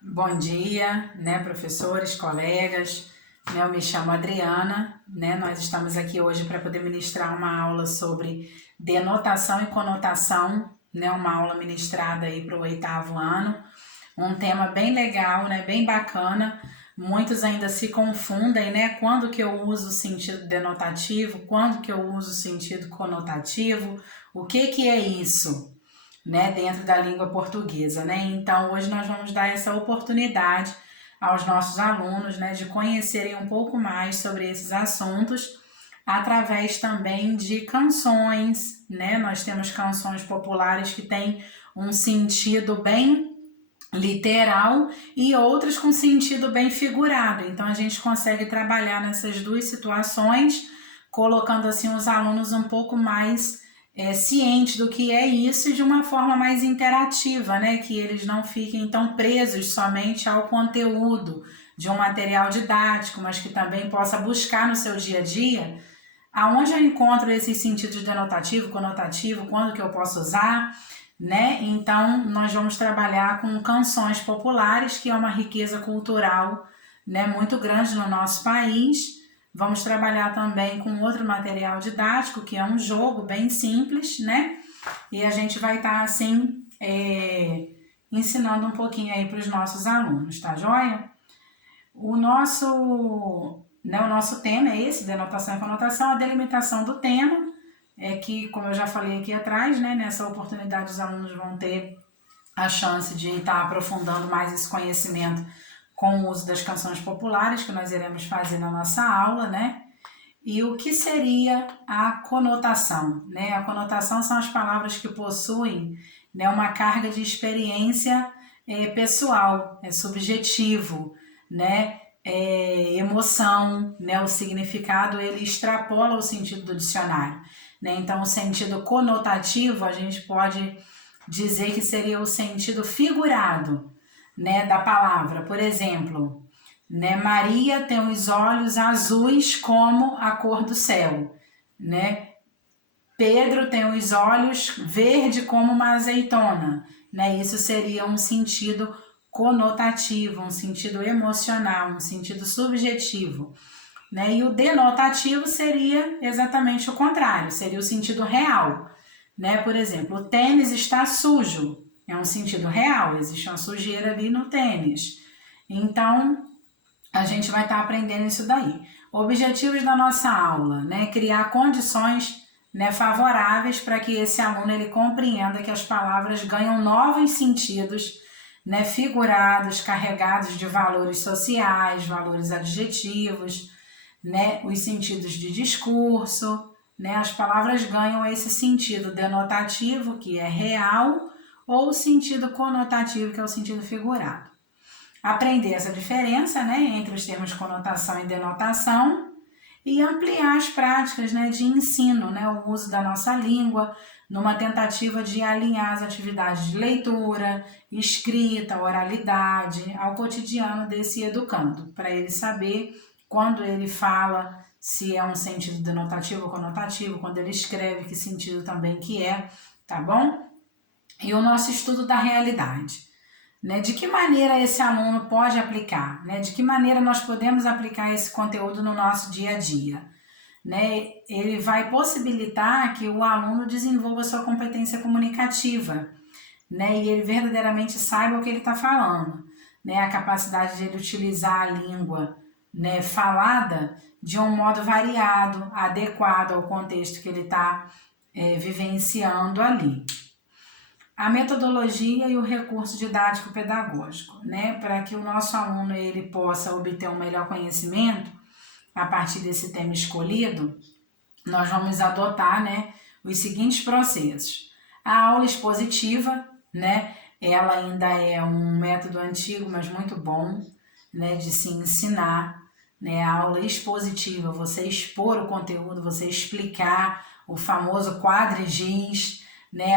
Bom dia, professores, colegas, eu me chamo Adriana, nós estamos aqui hoje para poder ministrar uma aula sobre denotação e conotação, uma aula ministrada aí para o 8º ano, um tema bem legal, bem bacana. Muitos ainda se confundem, quando que eu uso o sentido denotativo, quando que eu uso o sentido conotativo, o que é isso? Dentro da língua portuguesa, Então, hoje nós vamos dar essa oportunidade aos nossos alunos, de conhecerem um pouco mais sobre esses assuntos, através também de canções, Nós temos canções populares que têm um sentido bem literal e outras com sentido bem figurado. Então, a gente consegue trabalhar nessas duas situações, colocando assim os alunos um pouco mais cientes do que é isso e de uma forma mais interativa, que eles não fiquem tão presos somente ao conteúdo de um material didático, mas que também possa buscar no seu dia a dia aonde eu encontro esses sentidos denotativo, conotativo, quando que eu posso usar, Então, nós vamos trabalhar com canções populares, que é uma riqueza cultural, muito grande no nosso país. Vamos trabalhar também com outro material didático, que é um jogo bem simples, E a gente vai estar, assim, ensinando um pouquinho aí para os nossos alunos, tá joia? O nosso tema é esse, denotação e conotação, a delimitação do tema, que, como eu já falei aqui atrás, nessa oportunidade os alunos vão ter a chance de estar aprofundando mais esse conhecimento com o uso das canções populares, que nós iremos fazer na nossa aula, E o que seria a conotação, A conotação são as palavras que possuem, uma carga de experiência pessoal, é subjetivo, emoção, o significado ele extrapola o sentido do dicionário, Então, o sentido conotativo a gente pode dizer que seria o sentido figurado, da palavra. Por exemplo, Maria tem os olhos azuis como a cor do céu, Pedro tem os olhos verde como uma azeitona, Isso seria um sentido conotativo, um sentido emocional, um sentido subjetivo, E o denotativo seria exatamente o contrário, seria o sentido real, Por exemplo, o tênis está sujo, é um sentido real, existe uma sujeira ali no tênis. Então, a gente vai estar aprendendo isso daí. Objetivos da nossa aula, Criar condições favoráveis para que esse aluno ele compreenda que as palavras ganham novos sentidos, figurados, carregados de valores sociais, valores adjetivos, os sentidos de discurso, As palavras ganham esse sentido denotativo, que é real, ou o sentido conotativo, que é o sentido figurado. Aprender essa diferença, entre os termos conotação e denotação, e ampliar as práticas, de ensino, o uso da nossa língua, numa tentativa de alinhar as atividades de leitura, escrita, oralidade, ao cotidiano desse educando, para ele saber quando ele fala se é um sentido denotativo ou conotativo, quando ele escreve que sentido também que é, tá bom? E o nosso estudo da realidade. De que maneira esse aluno pode aplicar, De que maneira nós podemos aplicar esse conteúdo no nosso dia a dia, Ele vai possibilitar que o aluno desenvolva sua competência comunicativa, E ele verdadeiramente saiba o que ele está falando, A capacidade de ele utilizar a língua, falada de um modo variado, adequado ao contexto que ele está vivenciando ali. A metodologia e o recurso didático-pedagógico, para que o nosso aluno ele possa obter um melhor conhecimento a partir desse tema escolhido, nós vamos adotar, os seguintes processos. A aula expositiva, ela ainda é um método antigo, mas muito bom, de se ensinar, A aula expositiva, você expor o conteúdo, você explicar o famoso quadrigiz,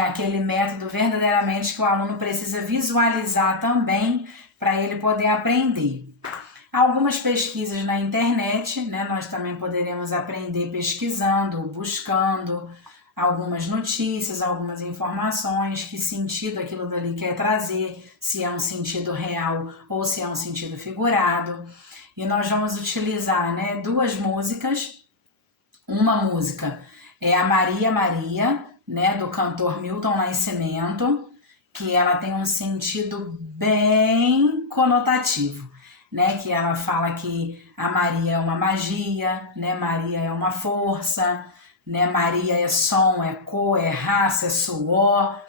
aquele método verdadeiramente que o aluno precisa visualizar também para ele poder aprender. Algumas pesquisas na internet, nós também poderemos aprender pesquisando, buscando, algumas notícias, algumas informações, que sentido aquilo dali quer trazer, se é um sentido real ou se é um sentido figurado. E nós vamos utilizar, né, duas músicas. Uma música é a Maria Maria, né, do cantor Milton Nascimento, que ela tem um sentido bem conotativo, né, que ela fala que a Maria é uma magia, né, Maria é uma força, né, Maria é som, é cor, é raça, é suor,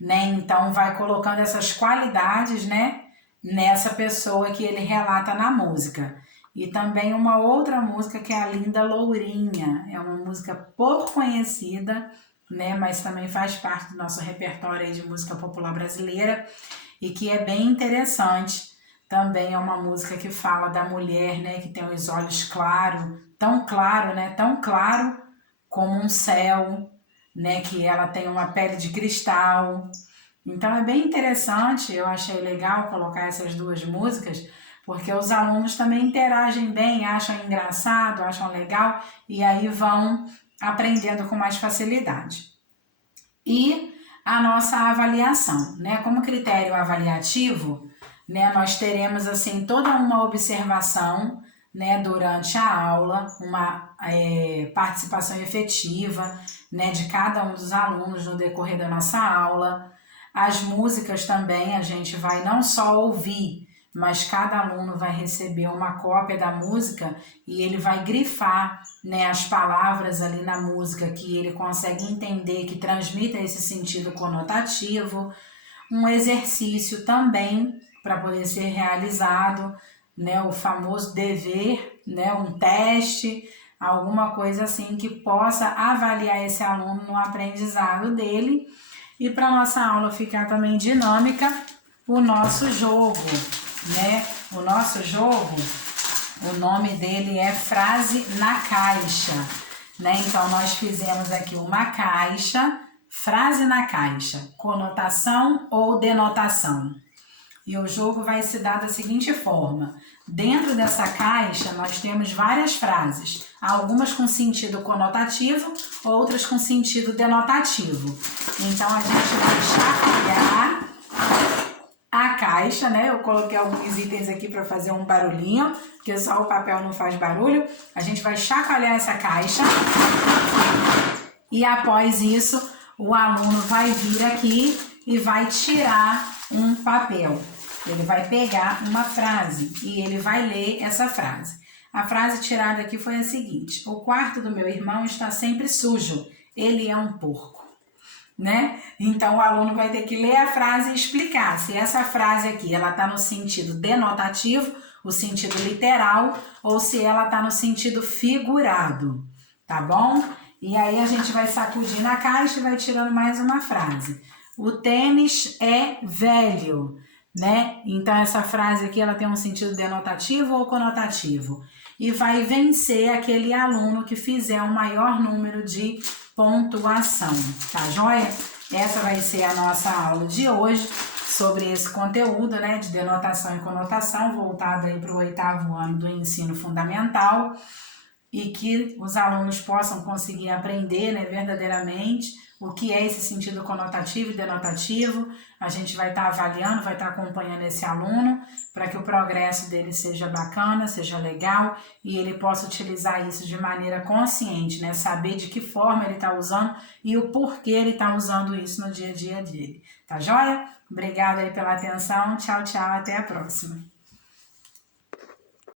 né, então vai colocando essas qualidades, né, nessa pessoa que ele relata na música. E também uma outra música que é a Linda Lourinha, é uma música pouco conhecida, né, mas também faz parte do nosso repertório aí de música popular brasileira e que é bem interessante. Também é uma música que fala da mulher, né, que tem os olhos claros, tão claro, né, tão claro como um céu, né, que ela tem uma pele de cristal. Então é bem interessante, eu achei legal colocar essas duas músicas, porque os alunos também interagem bem, acham engraçado, acham legal e aí vão aprendendo com mais facilidade. E a nossa avaliação, né? Como critério avaliativo, né, nós teremos assim toda uma observação, né, durante a aula, uma participação efetiva, né, de cada um dos alunos no decorrer da nossa aula. As músicas também a gente vai não só ouvir, mas cada aluno vai receber uma cópia da música e ele vai grifar, né, as palavras ali na música que ele consegue entender, que transmita esse sentido conotativo. Um exercício também para poder ser realizado, né, o famoso dever, né, um teste, alguma coisa assim que possa avaliar esse aluno no aprendizado dele. E para nossa aula ficar também dinâmica, o nosso jogo, né? O nosso jogo, o nome dele é Frase na Caixa, né? Então nós fizemos aqui uma caixa, frase na caixa, conotação ou denotação. E o jogo vai se dar da seguinte forma: dentro dessa caixa nós temos várias frases, algumas com sentido conotativo, outras com sentido denotativo. Então a gente vai chacoalhar a caixa, né? Eu coloquei alguns itens aqui para fazer um barulhinho, porque só o papel não faz barulho. A gente vai chacoalhar essa caixa e após isso o aluno vai vir aqui e vai tirar um papel. Ele vai pegar uma frase e ele vai ler essa frase. A frase tirada aqui foi a seguinte: o quarto do meu irmão está sempre sujo, ele é um porco. Né? Então o aluno vai ter que ler a frase e explicar se essa frase aqui ela está no sentido denotativo, o sentido literal, ou se ela está no sentido figurado, tá bom? E aí a gente vai sacudir na caixa e vai tirando mais uma frase. O tênis é velho, né? Então essa frase aqui ela tem um sentido denotativo ou conotativo. E vai vencer aquele aluno que fizer o maior número de pontuação, tá joia? Essa vai ser a nossa aula de hoje sobre esse conteúdo, né, de denotação e conotação, voltado aí para o 8º ano do ensino fundamental, e que os alunos possam conseguir aprender, né, verdadeiramente o que é esse sentido conotativo e denotativo. A gente vai estar avaliando, vai estar acompanhando esse aluno para que o progresso dele seja bacana, seja legal e ele possa utilizar isso de maneira consciente, né? Saber de que forma ele está usando e o porquê ele está usando isso no dia a dia dele. Tá joia? Obrigada aí pela atenção. Tchau, tchau. Até a próxima.